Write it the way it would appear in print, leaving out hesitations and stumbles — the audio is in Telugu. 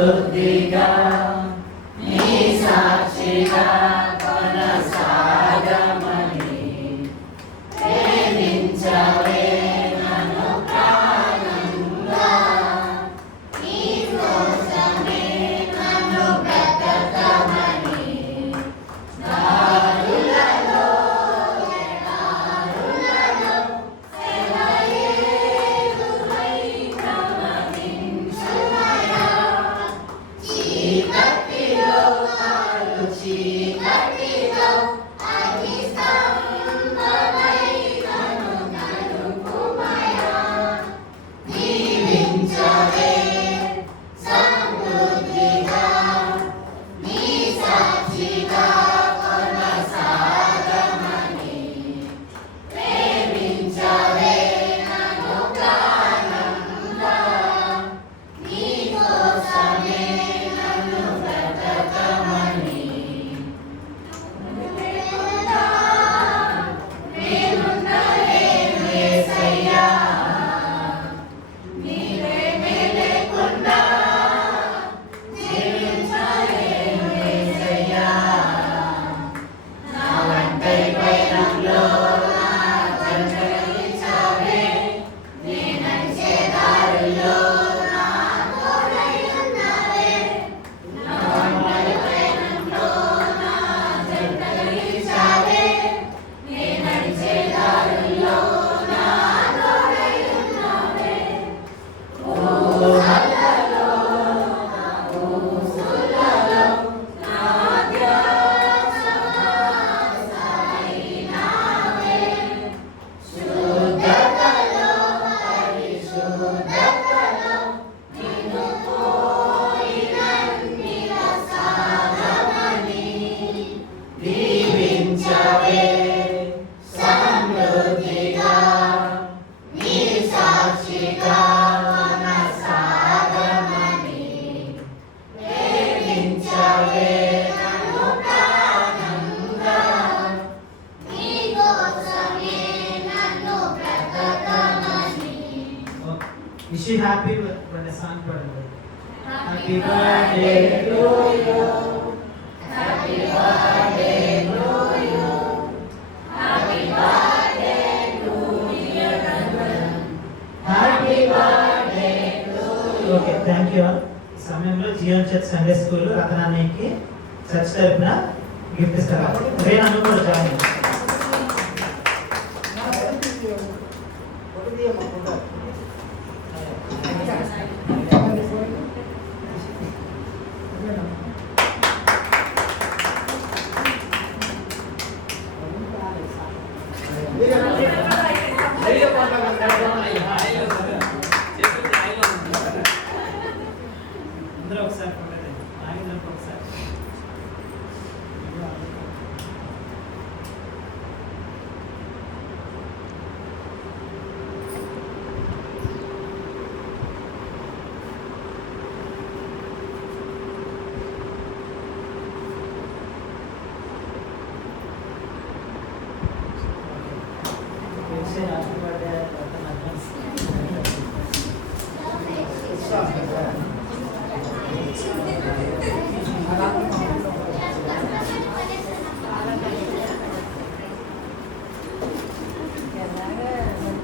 సమృద్ధిగా నీ సాక్షిగా కొనసాగమని ప్రేమించవే నన్ను ప్రాణంగా నీ కోసమే నన్ను బ్రతకమని దారులలో ఎడారులలో సెలయేరులై గమనించుమయా చీకటిలో కాలు చీకటిలో అగ్ని స్తంభమై నన్ను నడుపుమయా దీవించవే సమృద్ధిగా నీ సాక్షిగా కొనసాగమని ప్రేమించవే నన్ను ప్రాణంగా నీ కోసమే నన్ను బ్రతకమని నేనుండలేను యేసయ్యా నీ ప్రేమే లేకుండా జీవించలేను యేసయ్యా నా ఒంటరి పయనంలో నా జంటనిచ్చావే నీ నడిచే దారిలో నా తోడై ఉన్నావే నా ఒంటరి పయనంలో నా జంటనిచ్చావే నీ నడిచే దారిలో నా తోడై ఉన్నావే ఊహలలో నా ఊసులలో నా ధ్యాసమైనావే శుద్ధతలో పరిశుద్ధతలో నిన్ను పోయినన్నిల సాగమని దీవించవే సమృద్ధిగా నీ సాక్షిగా కొనసాగమని ప్రేమించవే నన్ను ప్రాణంగా నీ కోసమే నన్ను బ్రతకమని wish you happy birthday song పాడండి. Happy birthday to you happy birthday to you happy birthday to you happy birthday to you okay thank you. ఈ సమయంలో జియోన్ చర్చ్ సండే స్కూల్ రతనానికి చర్చ్ తరపున గిఫ్ట్ ఇస్తారు. రేణు కూడా జాయిన్